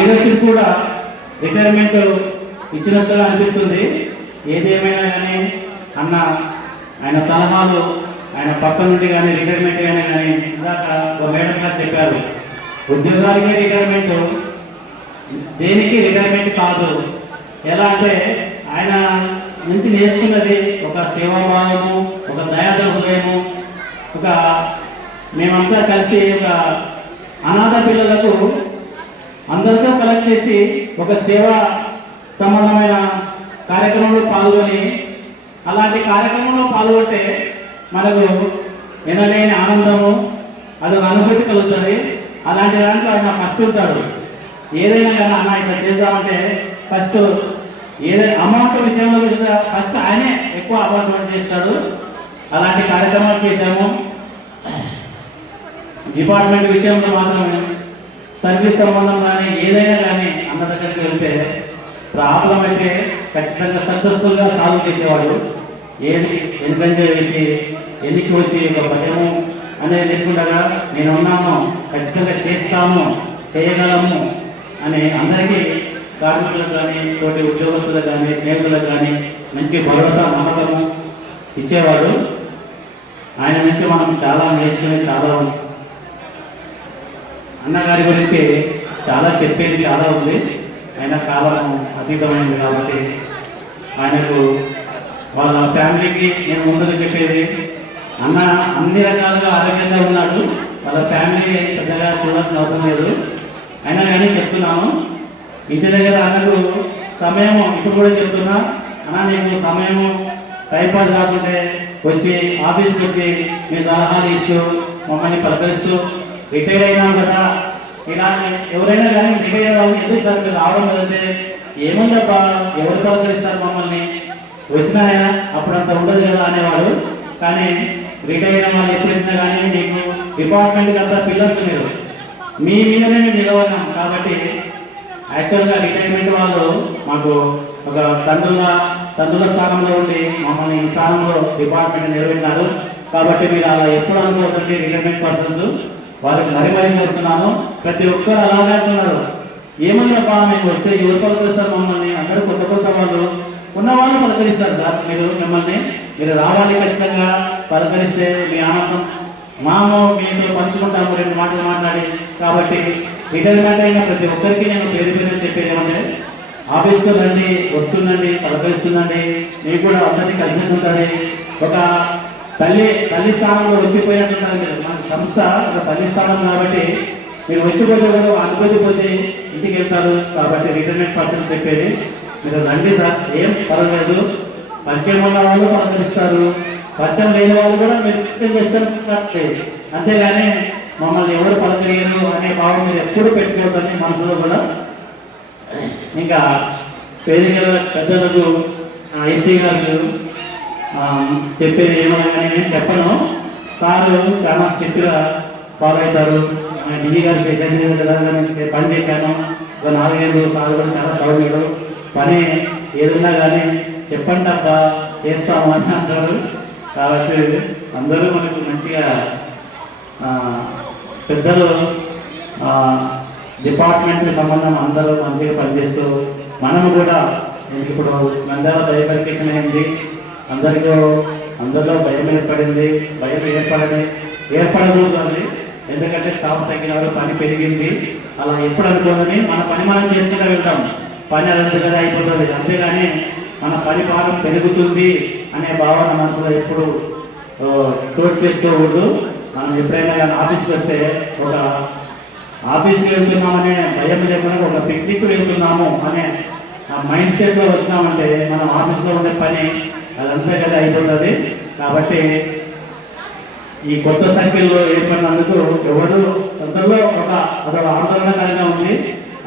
Leadership కూడా retirement ఇచ్చినట్టుగా అనిపిస్తుంది. ఏదేమైనా కానీ అన్న ఆయన సలహాలు ఆయన పక్క నుండి కానీ రిటైర్మెంట్ కానీ ఇందాక ఒక మేడం గారు చెప్పారు, ఉద్యోగాలకే రిటైర్మెంట్, దేనికి రిటైర్మెంట్ కాదు. ఎలా అంటే ఆయన నుంచి నేర్చుకున్నది ఒక సేవాభావము, ఒక దయాద హృదయము, ఒక మేమంతా కలిసి ఒక అనాథ పిల్లలకు అందరితో కలెక్ట్ చేసి ఒక సేవా సంబంధమైన కార్యక్రమంలో పాల్గొని, అలాంటి కార్యక్రమంలో పాల్గొంటే మనకు ఎనలేని ఆనందము, అదొక అనుభూతి కలుగుతుంది. అలాంటి దాంట్లో ఆయన ఫస్ట్ ఉంటాడు. ఏదైనా కానీ అన్న ఇట్లా చేద్దామంటే ఫస్ట్ ఏదైనా అమౌంట్ విషయంలో ఫస్ట్ ఆయనే ఎక్కువ అపాయింట్మెంట్ చేస్తాడు. అలాంటి కార్యక్రమాలు చేశాము. డిపార్ట్మెంట్ విషయంలో మాత్రమే సర్వీస్ సంబంధం కానీ ఏదైనా కానీ అన్న దగ్గరికి వెళ్తే ప్రాబ్లం అయితే ఖచ్చితంగా సక్సెస్ఫుల్గా సాల్వ్ చేసేవాడు. ఏది ఎందుకంటే వేసి ఎన్నికి వచ్చి ఒక భయము అనేది లేకుండా నేను ఉన్నాము, ఖచ్చితంగా చేస్తాము, చేయగలము అని అందరికీ కార్మికులకు కానీ తోటి ఉద్యోగస్తులకు కానీ స్నేహితులకు కానీ మంచి భరోసా నమ్మకము ఇచ్చేవాడు. ఆయన నుంచి మనం చాలా నేర్చుకుని చాలా ఉంది. అన్నగారి గురించి చాలా చెప్పేది చాలా ఉంది. ఆయన కాలం అతీతమైంది కాబట్టి ఆయనకు వాళ్ళ ఫ్యామిలీకి నేను ముందుకు చెప్పేది, అన్న అన్ని రకాలుగా ఆరోగ్యంగా ఉన్నాడు, వాళ్ళ ఫ్యామిలీ పెద్దగా చూడాల్సిన అవసరం లేదు. అయినా కానీ చెప్తున్నాను, ఇంటి దగ్గర అన్నకు సమయము ఇప్పుడు కూడా చెప్తున్నా, అన్న నీకు సమయము టైంపాస్ కాకుంటే వచ్చి ఆఫీస్కి వచ్చి మీ సలహాలు ఇస్తూ మమ్మల్ని పలకరిస్తూ, రిటైర్ అయినాం కదా ఇలా ఎవరైనా కానీ రిటైర్ అవ్వాలి ఎందుకు సార్ మీరు రావడం కదంటే ఏముందబ్బా ఎవరు పలకరిస్తారు మమ్మల్ని, వచ్చినాయా అప్పుడంత ఉండదు కదా అనేవాడు. కానీ రిటైర్ అయిన వాళ్ళు ఎప్పుడు వచ్చినా కానీ మీకు డిపార్ట్మెంట్కి అంతా పిల్లర్స్ మీరు మీ మీదనే మేము నిలవన్నాం. కాబట్టి యాక్చువల్గా రిటైర్మెంట్ వాళ్ళు మాకు ఒక తండ్రుల స్థానంలో ఉండి మమ్మల్ని ఈ స్థానంలో డిపార్ట్మెంట్ నిర్వహించారు. కాబట్టి మీరు అలా ఎప్పుడు అనుకోవద్దండి. రిటైర్మెంట్ పర్సన్స్ వారికి మరీ కోరుతున్నాను. ప్రతి ఒక్కరు అలాగే అంటున్నారు, ఏమన్నా మేము వస్తే ఎవరు పలకరిస్తారు మమ్మల్ని, అందరూ కొత్త కొత్త వాళ్ళు ఉన్నవాళ్ళు పలకరిస్తారు సార్, మీరు రావాలి, ఖచ్చితంగా పలకరిస్తే మీ ఆనందం మీతో పంచుకుంటాము రెండు మాటలు మాట్లాడి. కాబట్టి రిటైర్మెంట్ అయిన ప్రతి ఒక్కరికి నేను పేరు చెప్పేది ఏమంటే ఆఫీస్కి రండి, వస్తుందండి, పలకరిస్తుందండి, మీకు కూడా అందరినీ కలిసి ఉంటుంది. ఒక తల్లి స్థానంలో వచ్చిపోయినట్టుంటుంది. మన సంస్థ ఒక తల్లి స్థానం కాబట్టి మీరు వచ్చిపోతే కూడా అనుకోకపోతే ఇంటికి వెళ్తారు. కాబట్టి రిటైర్మెంట్ పర్సన్ చెప్పేది మీరు రండి సార్, ఏం పర్వాలేదు, పరిచయం ఉన్న వాళ్ళు పలకరిస్తారు, పరిచయం లేని వాళ్ళు కూడా మీరు రిటైన్ చేస్తారు. అంతేగాని మమ్మల్ని ఎవరు పలకరియరు అనే భావం మీరు ఎప్పుడు పెట్టుకోవద్దని మనసులో కూడా. ఇంకా వేదికల పెద్దలకు ఐసీ గారు చెప్పేది ఏమన్నా కానీ నేను చెప్పను. సారు చాలా స్ట్రిక్ట్గా ఫాలో అవుతారు. డిఈ గారు చేసేది పని చేశాను, ఒక 4 ఏళ్ళు సార్ కూడా చాలా సౌకర్యాలు పని ఏదన్నా కానీ చెప్పండి తప్ప చేస్తాము అని అంటారు. కాబట్టి అందరూ మనకు మంచిగా పెద్దలు డిపార్ట్మెంట్కి సంబంధం అందరూ మంచిగా పనిచేస్తూ మనము కూడా ఇప్పుడు నంద్యాల బయోవెరిఫికేషన్ అయింది. అందరిలో భయం ఏర్పడింది. భయం ఏర్పడకూడదు అది, ఎందుకంటే స్టాఫ్ తగ్గినారు, పని పెరిగింది. అలా ఎప్పుడు అనుకోదని మన పని మనం చేసుకుంటూ వెళ్తాం. పని అదంతా కదా అయిపోతుంది. అంతేగాని మన పని భారం పెరుగుతుంది అనే భావన మనసులో ఎప్పుడు తోడు చేసుకోకూడదు. మనం ఎప్పుడైనా కానీ ఆఫీస్కి వస్తే ఒక ఆఫీస్కి వెళ్తున్నామనే భయం లేకుండా ఒక పిక్నిక్ వెళ్తున్నాము అనే మైండ్ సెట్లో వచ్చినామంటే మనం ఆఫీస్లో ఉండే పని అదంతా కదా అయిపోతుంది. కాబట్టి ఈ కొత్త సర్కిల్లో ఏర్పడినందుకు ఎవరు అందరిలో అదొక ఆందోళనకరంగా ఉంది.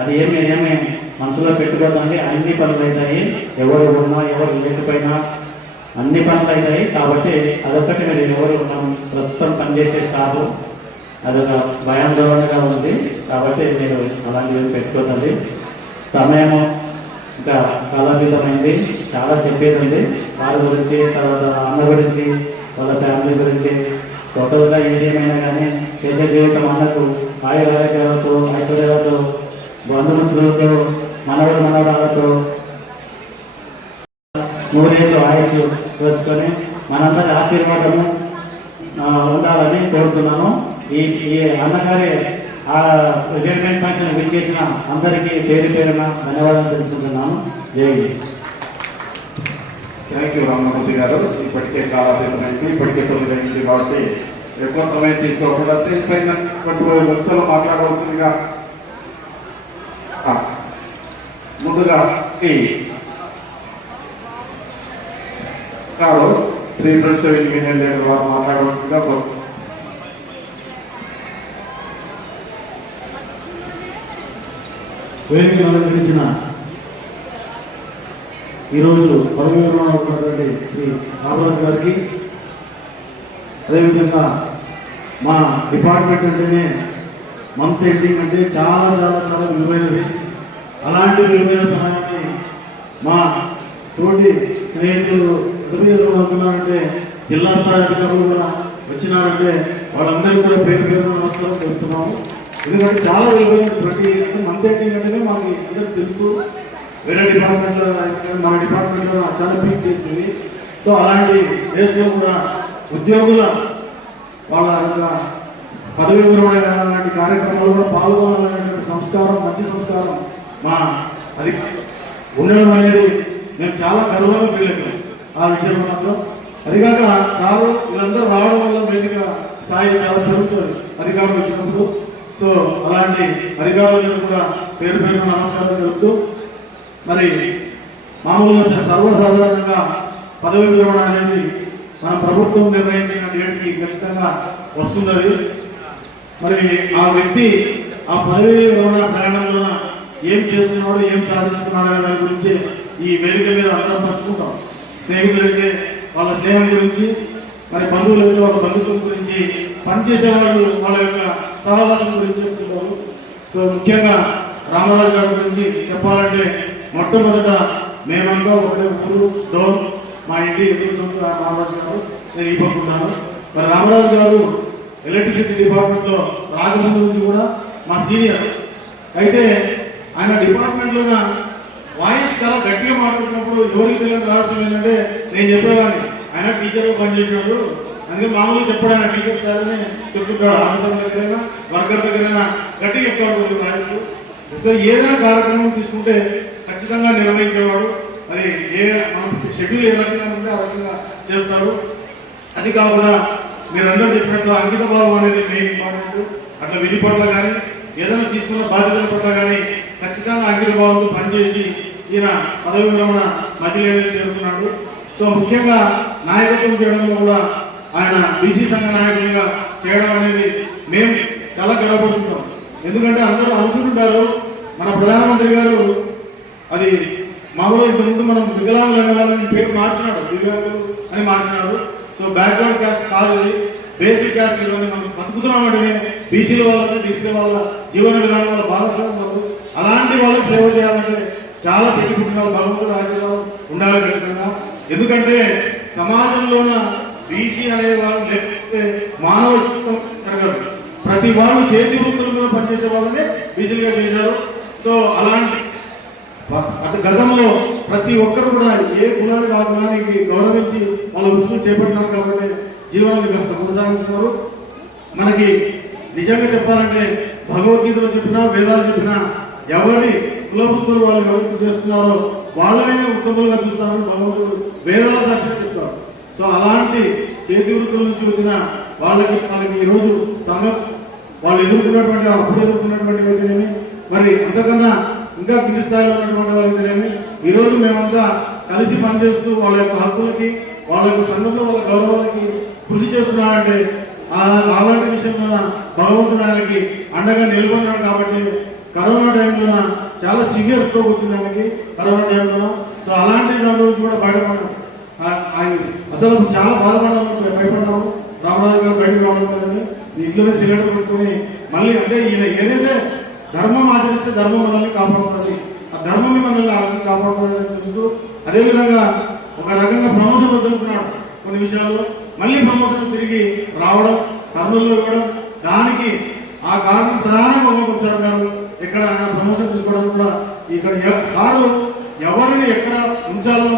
అది ఏమి మనసులో పెట్టుకోవడానికి అన్ని పనులు అవుతాయి. ఎవరు ఉన్నా ఎవరు లేకపోయినా అన్ని పనులు అవుతాయి. కాబట్టి అదొకటి మీరు ఎవరు మనం ప్రస్తుతం పనిచేసే స్టాఫ్ అదొక భయాందోళనగా ఉంది. కాబట్టి మీరు అలాంటివి పెట్టుకోదండి. సమయము ఇంకా కాలాతీతమైంది, చాలా చెప్పేది ఉంది వాళ్ళ గురించి, తర్వాత అన్న గురించి, వాళ్ళ ఫ్యామిలీ గురించి. టోటల్గా ఏదేమైనా కానీ చేసే జీవితం అన్నకు ఆయురారోగ్యాలతో ఐశ్వర్యాలతో బంధుమిత్రులతో మనవరాలతో నూరేళ్ళు ఆయుష్ వేసుకొని మనందరి ఆశీర్వాదము ఉండాలని కోరుతున్నాను. ఈ అన్నగారి ఆ రిటైర్మెంట్ ఫంక్షన్ విచ్చేసిన అందరికీ పేరు పేరున ధన్యవాదాలు తెలుసుకుంటున్నాను. జై హింద్. థ్యాంక్ యూ రామమూర్తి గారు. ఇప్పటికే కాలాతీతమైంది, ఇప్పటికే 9 అయింది కాబట్టి ఎక్కువ సమయం తీసుకోకుండా స్టేజ్ పైన వ్యక్తులు మాట్లాడవలసిందిగా ముందుగా గారు 3+7 యూనియన్ లీడర్ వారు మాట్లాడవలసిందిగా వేదికను అలంకరించిన ఈరోజు పదవి విరమణ అవుతున్నటువంటి శ్రీ రామరాజు గారికి, అదేవిధంగా మా డిపార్ట్మెంట్ అంటేనే మంత్ ఎండింగ్ అంటే చాలా చాలా చాలా విలువైనది. అలాంటి విలువైన సమయాన్ని మా తోటి స్నేహితులు అవుతున్నారంటే, జిల్లా స్థాయి అధికారులు కూడా వచ్చినారంటే వాళ్ళందరికీ కూడా పేరు పేరు నమస్కారం చెప్తున్నాము. ఎందుకంటే చాలా విలువైన ప్రతి మంత్ ఎండింగ్ అంటేనే మాకు అందరికీ తెలుసు. వేరే డిపార్ట్మెంట్లో మా డిపార్ట్మెంట్లో చాలా పీక్ చేస్తుంది. సో అలాంటి డేస్లో కూడా ఉద్యోగుల వాళ్ళ పదవి విరమణ లాంటి కార్యక్రమాలు కూడా పాల్గొనాలనేటువంటి సంస్కారం, మంచి సంస్కారం మా అది ఉండడం అనేది మేము చాలా గర్వంగా ఫీల్ అవుతాం ఆ విషయం మాత్రం. అదిగాక చాలా వీళ్ళందరూ రావడం వల్ల వేదిక స్థాయి చాలా పెరుగుతుంది అధికారులు వచ్చినప్పుడు. సో అలాంటి అధికారులకు కూడా పేరు పేరు నమస్కారం తెలుపుతూ, మరి మామూలుగా సర్వసాధారణంగా పదవి విరమణ అనేది మన ప్రభుత్వం నిర్ణయించిన డేట్కి ఖచ్చితంగా వస్తున్నది. మరి ఆ వ్యక్తి ఆ పదవి విరమణ ప్రయాణంలో ఏం చేస్తున్నాడు, ఏం సాధించుకున్నాడు అనే దాని గురించి ఈ వేదిక మీద అందరం పంచుకుంటాం. స్నేహితులైతే వాళ్ళ స్నేహం గురించి, మరి బంధువులైతే వాళ్ళ బంధుత్వం గురించి, పనిచేసే వాళ్ళు వాళ్ళ యొక్క సహవాసం గురించి చెప్తుంటారు. సో ముఖ్యంగా రామరాజు గారి గురించి చెప్పాలంటే, మొట్టమొదట మేమంతా ఒకటే ఊరు డోన్, మా ఇంటి ఎదురు రామరాజు గారు, నేను ఈ పట్టుకుంటాను. మరి రామరాజు గారు ఎలక్ట్రిసిటీ డిపార్ట్మెంట్లో రాకముందు నుంచి కూడా మా సీనియర్. అయితే ఆయన డిపార్ట్మెంట్లోన వాయిస్ చాలా గట్టిగా మాట్లాడుతున్నప్పుడు ఎవరికి తెలియని రహస్యం ఏంటంటే, నేను చెప్పేవాడిని ఆయన టీచర్గా పనిచేసినాడు, అందుకే మామూలుగా చెప్పాడు ఆయన టీచర్ సార్ అని చెప్తుంటాడు. ఆఫీసర్ దగ్గరైనా వర్కర్ దగ్గరైనా గట్టిగా చెప్తాడు వాయిస్. సో ఏదైనా కార్యక్రమం తీసుకుంటే ఖచ్చితంగా నిర్వహించేవాడు. అది మనం షెడ్యూల్ ఏ రకంగా ఉంటే ఆ రకంగా చేస్తాడు. అది కాకుండా మీరందరూ చెప్పినట్లు అంకిత భావం అనేది మెయిన్ ఇంపార్టెంట్. అట్లా విధి పట్ల కానీ ఏదైనా తీసుకున్న బాధ్యతల పట్ల కానీ ఖచ్చితంగా అంకిత భావంతో పనిచేసి ఈయన పదవి విరమణ మధ్యలో చేరుకున్నాడు. సో ముఖ్యంగా నాయకత్వం చేయడంలో కూడా ఆయన బీసీ సంఘ నాయకునిగా చేయడం అనేది మేము చాలా గర్వపడుతుంటాం. ఎందుకంటే అందరూ అనుకుంటుంటారు మన ప్రధానమంత్రి గారు అది మామూలుగా ఇంతకుముందు మనం వికలాంగులు అనే వాళ్ళని పేరు మార్చినాడు, దివ్యాంగులు అని మార్చినాడు. సో బ్యాక్వర్డ్ క్యాస్ట్ కాదు, బేసిక్ క్యాస్ట్ ఇవన్నీ మనం బతుకుతున్నామంటే బీసీల వాళ్ళని, బీసీల వాళ్ళ జీవన విధానం వల్ల భాగస్వామ్యం. అలాంటి వాళ్ళకి సేవ చేయాలంటే చాలా పెట్టుకుంటున్నారు. భగవంతుడు ఆశీర్వాదం ఉండాలి ఖచ్చితంగా. ఎందుకంటే సమాజంలోన బీసీ అనే వాళ్ళు లేకపోతే మానవ జీవితం జరగదు. ప్రతి వాళ్ళు చేతి వృత్తుల మీద పనిచేసే వాళ్ళనే బీసీలుగా చేశారు. సో అలాంటి అటు గతంలో ప్రతి ఒక్కరు కూడా ఏ కులాన్ని ఆ కులానికి గౌరవించి వాళ్ళ వృత్తులు చేపట్టినారు కాబట్టి జీవనాన్ని కొనసాగిస్తున్నారు. మనకి నిజంగా చెప్పాలంటే భగవద్గీతలో చెప్పినా, వేదాలు చెప్పినా ఎవరి కుల వృత్తులు వాళ్ళు ఎవరు చేస్తున్నారో వాళ్ళనే ఉత్తములుగా చూస్తారని భగవంతుడు వేదాల సాక్షిగా చెప్తారు. సో అలాంటి చేతి వృత్తుల నుంచి వచ్చిన వాళ్ళకి ఈరోజు సంఘం వాళ్ళు ఎదుర్కొన్నటువంటి అప్పుడు ఎదుర్కొన్నటువంటి వ్యక్తినేమి, మరి అంతకన్నా ఇంకా కింది స్థాయిలో ఉన్నటువంటి వాళ్ళైతేనేమి ఈరోజు మేమంతా కలిసి పనిచేస్తూ వాళ్ళ యొక్క హక్కులకి, వాళ్ళ యొక్క సంఘంలో వాళ్ళ గౌరవాలకి కృషి చేస్తున్నారంటే అలాంటి విషయంలో భగవంతుడు ఆయనకి అండగా నిలబడినాడు. కాబట్టి కరోనా టైంలో చాలా సివియర్ స్ట్రోక్ వచ్చింది ఆయనకి కరోనా టైంలో. సో అలాంటి దాంట్లో నుంచి కూడా బయటపడ్డాము. అసలు చాలా భయపడ్డాము. రామరాజు గారు బయటకు రావడం లేదని ఇంట్లోనే సిలిండర్ పెట్టుకుని మళ్ళీ అంటే ఈయన ఏదైతే ధర్మం ఆచరిస్తే ధర్మం మనల్ని కాపాడుతుంది, ఆ ధర్మం మనల్ని ఆరోగ్యం కాపాడుతుందని తెలుస్తూ అదేవిధంగా ఒక రకంగా ప్రమోషన్ వద్దనుకున్నాడు కొన్ని విషయాల్లో. మళ్ళీ ప్రమోషన్ తిరిగి రావడం, కర్నూలులో ఇవ్వడం, దానికి ఆ కారణం ప్రధానంగా ఉమాప్రసాద్ గారు ఇక్కడ ఆయన ప్రమోషన్ తీసుకోవడం కూడా ఇక్కడ కారు ఎవరిని ఎక్కడ ఉంచాలో